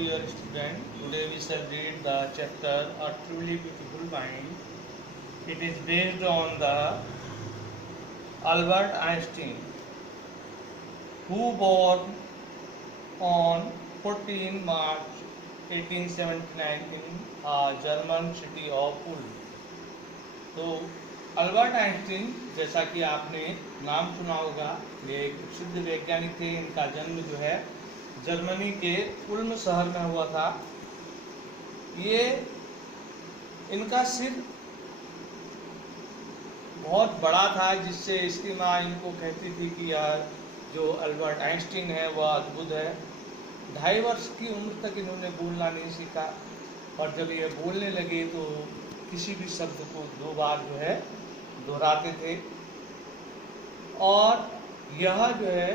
dear student. Today we shall read the chapter A Truly Beautiful Mind. It is based on the Albert Einstein, who born on 14 March 1879 in a German city of Ulm. तो Albert Einstein, जैसा कि आपने नाम सुना होगा, ये एक प्रसिद्ध वैज्ञानिक थे। इनका जन्म जो है जर्मनी के उल्म शहर में हुआ था। ये इनका सिर बहुत बड़ा था, जिससे इसकी माँ इनको कहती थी कि यार जो अल्बर्ट आइंस्टीन है वह अद्भुत है। 2.5 वर्ष की उम्र तक इन्होंने बोलना नहीं सीखा, और जब ये बोलने लगे तो किसी भी शब्द को 2 बार जो है दोहराते थे। और यह जो है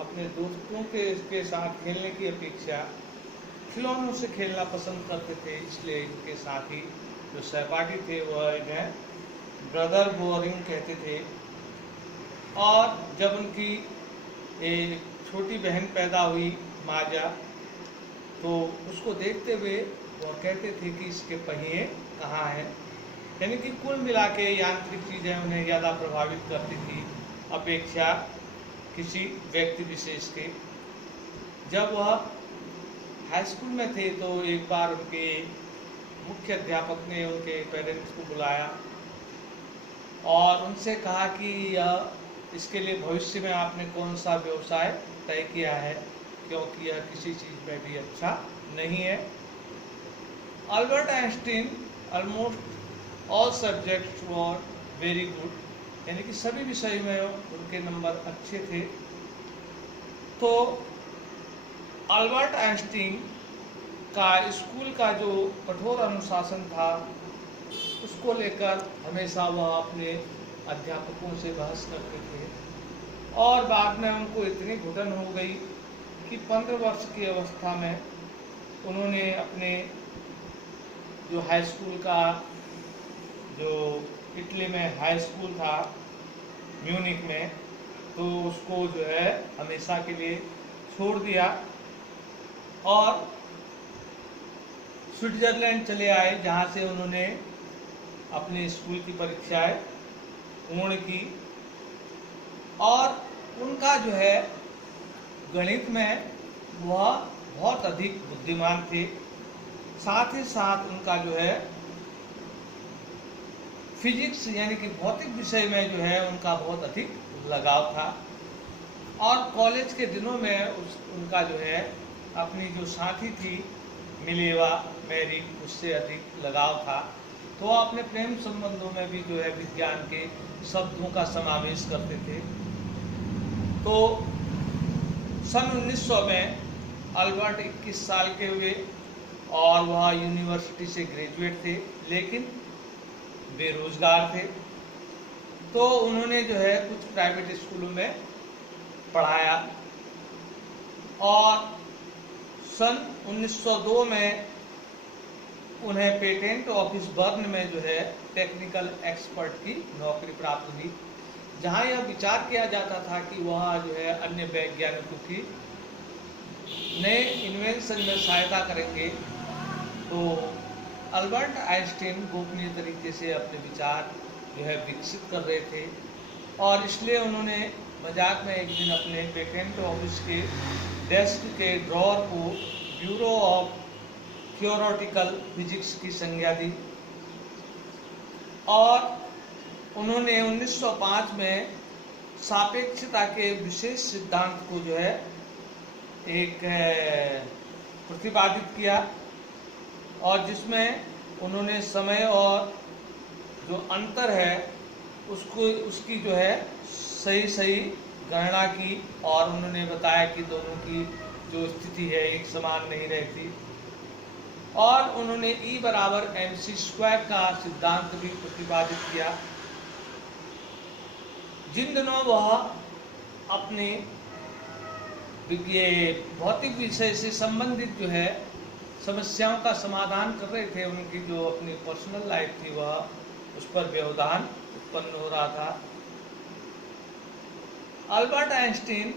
अपने दोस्तों के साथ खेलने की अपेक्षा खिलौनों से खेलना पसंद करते थे, इसलिए इनके साथी जो सहपाठी थे वह इन्हें ब्रदर बोरिंग कहते थे। और जब उनकी एक छोटी बहन पैदा हुई माजा, तो उसको देखते हुए वह कहते थे कि इसके पहिए कहाँ हैं। यानी कि कुल मिला के यांत्रिक चीज़ें उन्हें ज़्यादा प्रभावित करती थी अपेक्षा किसी व्यक्ति विशेष के। जब वह हाई स्कूल में थे तो एक बार उनके मुख्य अध्यापक ने उनके पेरेंट्स को बुलाया और उनसे कहा कि इसके लिए भविष्य में आपने कौन सा व्यवसाय तय किया है, क्योंकि यह किसी चीज़ में भी अच्छा नहीं है। Albert Einstein almost all subjects were very good, यानी कि सभी विषय में उनके नंबर अच्छे थे। तो अल्बर्ट आइंस्टीन का स्कूल का जो कठोर अनुशासन था, उसको लेकर हमेशा वह अपने अध्यापकों से बहस करते थे, और बाद में उनको इतनी घुटन हो गई कि 15 वर्ष की अवस्था में उन्होंने अपने जो हाई स्कूल का, जो इटली में हाई स्कूल था म्यूनिक में, तो उसको जो है हमेशा के लिए छोड़ दिया और स्विट्जरलैंड चले आए, जहाँ से उन्होंने अपने स्कूल की परीक्षाएं पूर्ण की। और उनका जो है गणित में वह बहुत अधिक बुद्धिमान थे, साथ ही साथ उनका जो है फिजिक्स यानी कि भौतिक विषय में जो है उनका बहुत अधिक लगाव था। और कॉलेज के दिनों में उनका जो है अपनी जो साथी थी मिलेवा मैरी, उससे अधिक लगाव था। तो अपने प्रेम संबंधों में भी जो है विज्ञान के शब्दों का समावेश करते थे। तो सन 1900 में अल्बर्ट 21 साल के हुए और वह यूनिवर्सिटी से ग्रेजुएट थे, लेकिन बेरोजगार थे। तो उन्होंने जो है कुछ प्राइवेट स्कूलों में पढ़ाया और सन 1902 में उन्हें पेटेंट ऑफिस बर्न में जो है टेक्निकल एक्सपर्ट की नौकरी प्राप्त हुई, जहां यह विचार किया जाता था कि वह जो है अन्य वैज्ञानिकों की नए इन्वेंशन में सहायता करेंगे। तो अल्बर्ट आइंस्टीन गोपनीय तरीके से अपने विचार जो है विकसित कर रहे थे, और इसलिए उन्होंने मजाक में एक दिन अपने पेटेंट ऑफिस के डेस्क के ड्रॉअर को ब्यूरो ऑफ थियोरेटिकल फिजिक्स की संज्ञा दी। और उन्होंने 1905 में सापेक्षता के विशेष सिद्धांत को जो है एक प्रतिपादित किया, और जिसमें उन्होंने समय और जो अंतर है उसकी जो है सही गणना की, और उन्होंने बताया कि दोनों की जो स्थिति है एक समान नहीं रहती। और उन्होंने E बराबर mc² का सिद्धांत भी प्रतिपादित किया। जिन दिनों वह अपने ये भौतिक विषय से संबंधित जो है समस्याओं का समाधान कर रहे थे, उनकी जो अपनी पर्सनल लाइफ थी वह उस पर व्यवधान उत्पन्न हो रहा था। अल्बर्ट आइंस्टीन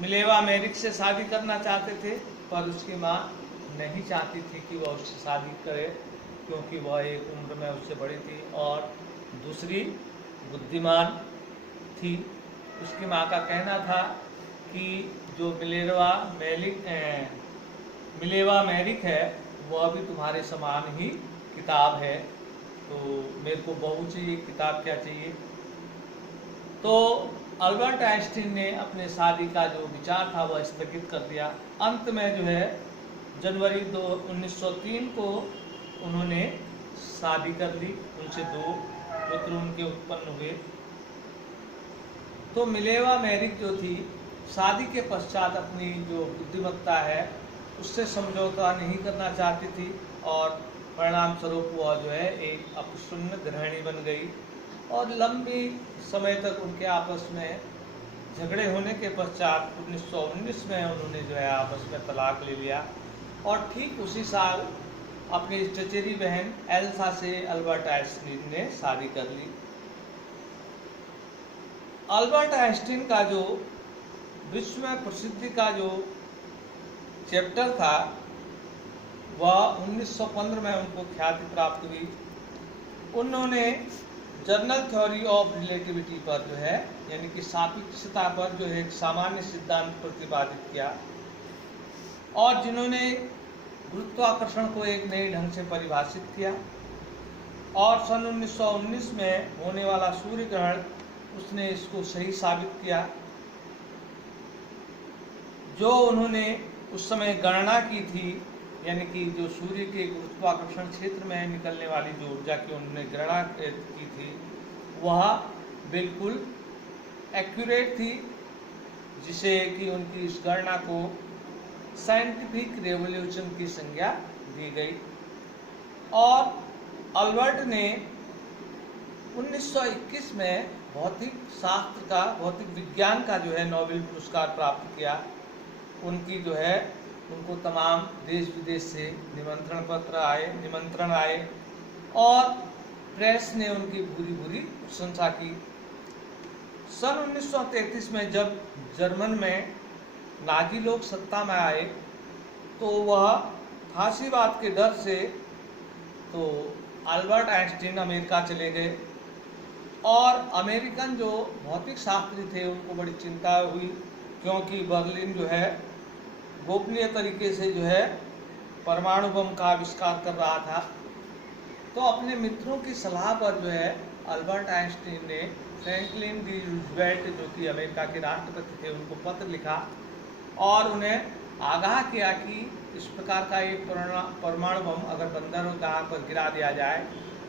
मिलेवा मैरिक से शादी करना चाहते थे, पर उसकी माँ नहीं चाहती थी कि वह उससे शादी करे, क्योंकि वह एक उम्र में उससे बड़ी थी और दूसरी बुद्धिमान थी। उसकी माँ का कहना था कि जो मिलेवा मैरिक है वह भी तुम्हारे समान ही किताब है, तो मेरे को बहू चाहिए, किताब क्या चाहिए। तो अल्बर्ट आइंस्टीन ने अपने शादी का जो विचार था वह स्थगित कर दिया। अंत में जो है जनवरी 1903 को उन्होंने शादी कर ली, उनसे 2 पुत्र उनके उत्पन्न हुए। तो मिलेवा मैरिक जो थी, शादी के पश्चात अपनी जो बुद्धिमत्ता है उससे समझौता नहीं करना चाहती थी और परिणाम स्वरूप वह जो है एक अपशुन्य गृहिणी बन गई और लंबी समय तक उनके आपस में झगड़े होने के पश्चात 1919 में उन्होंने जो है आपस में तलाक ले लिया और ठीक उसी साल अपनी चचेरी बहन एल्सा से अल्बर्ट आइंस्टीन ने शादी कर ली। अल्बर्ट आइंस्टीन का जो विश्व में प्रसिद्धि का जो चैप्टर था वह 1915 में उनको ख्याति प्राप्त हुई। उन्होंने जनरल थ्योरी ऑफ रिलेटिविटी पर जो है यानी कि सापेक्षता पर जो है एक सामान्य सिद्धांत प्रतिपादित किया और जिन्होंने गुरुत्वाकर्षण को एक नए ढंग से परिभाषित किया और सन 1919 में होने वाला सूर्य ग्रहण उसने इसको सही साबित किया। जो उन्होंने उस समय गणना की थी यानी कि जो सूर्य के गुरुत्वाकर्षण क्षेत्र में निकलने वाली जो ऊर्जा की उन्होंने गणना की थी वह बिल्कुल एक्यूरेट थी, जिसे कि उनकी इस गणना को साइंटिफिक रेवोल्यूशन की संज्ञा दी गई। और अल्बर्ट ने 1921 में भौतिक विज्ञान का जो है नोबेल पुरस्कार प्राप्त किया। उनकी जो है उनको तमाम देश विदेश से निमंत्रण आए और प्रेस ने उनकी पूरी प्रशंसा की। सन 1933 में जब जर्मन में नाजी लोग सत्ता में आए तो वह फांसीवाद के डर से तो अल्बर्ट आइंस्टीन अमेरिका चले गए और अमेरिकन जो भौतिक शास्त्री थे उनको बड़ी चिंता हुई, क्योंकि बर्लिन जो है गोपनीय तरीके से जो है परमाणु बम का आविष्कार कर रहा था। तो अपने मित्रों की सलाह पर जो है अल्बर्ट आइंस्टीन ने फ्रैंकलिन डी रूजवेल्ट जो कि अमेरिका के राष्ट्रपति थे उनको पत्र लिखा और उन्हें आगाह किया कि इस प्रकार का एक परमाणु बम अगर बंदरगाह पर गिरा दिया जाए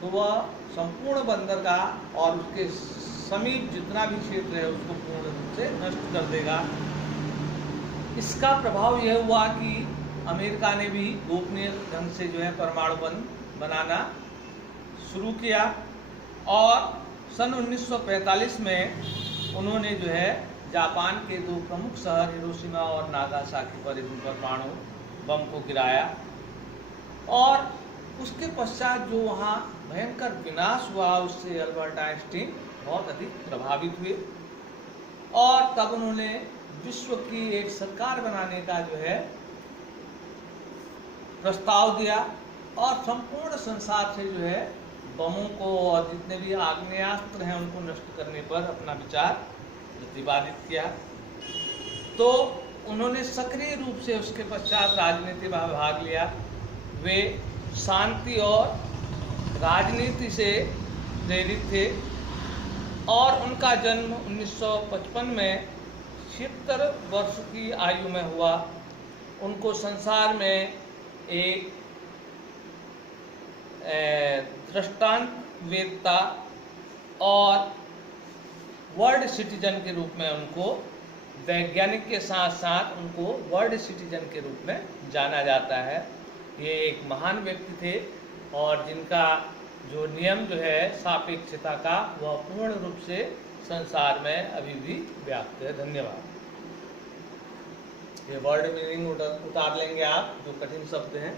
तो वह संपूर्ण बंदरगाह और उसके समीप जितना भी क्षेत्र है उसको पूर्ण रूप से नष्ट कर देगा। इसका प्रभाव यह हुआ कि अमेरिका ने भी गोपनीय ढंग से जो है परमाणु बम बनाना शुरू किया और सन 1945 में उन्होंने जो है जापान के 2 प्रमुख शहर हिरोशिमा और नागासाकी पर परमाणु बम को गिराया और उसके पश्चात जो वहाँ भयंकर विनाश हुआ उससे अल्बर्ट आइंस्टीन बहुत अधिक प्रभावित हुए और तब उन्होंने विश्व की एक सरकार बनाने का जो है प्रस्ताव दिया और संपूर्ण संसार से जो है बमों को और जितने भी आग्नेयास्त्र हैं उनको नष्ट करने पर अपना विचार प्रतिपादित किया। तो उन्होंने सक्रिय रूप से उसके पश्चात राजनीति में भाग लिया। वे शांति और राजनीति से प्रेरित थे और उनका जन्म 1955 में 76 वर्ष की आयु में हुआ। उनको संसार में एक दृष्टांतवेत्ता और वर्ल्ड सिटीजन के रूप में उनको वैज्ञानिक के साथ साथ उनको वर्ल्ड सिटीजन के रूप में जाना जाता है। ये एक महान व्यक्ति थे और जिनका जो नियम जो है सापेक्षता का वह पूर्ण रूप से संसार में अभी भी व्याप्त है। धन्यवाद। ये वर्ड मीनिंग उतार लेंगे आप, जो कठिन शब्द हैं।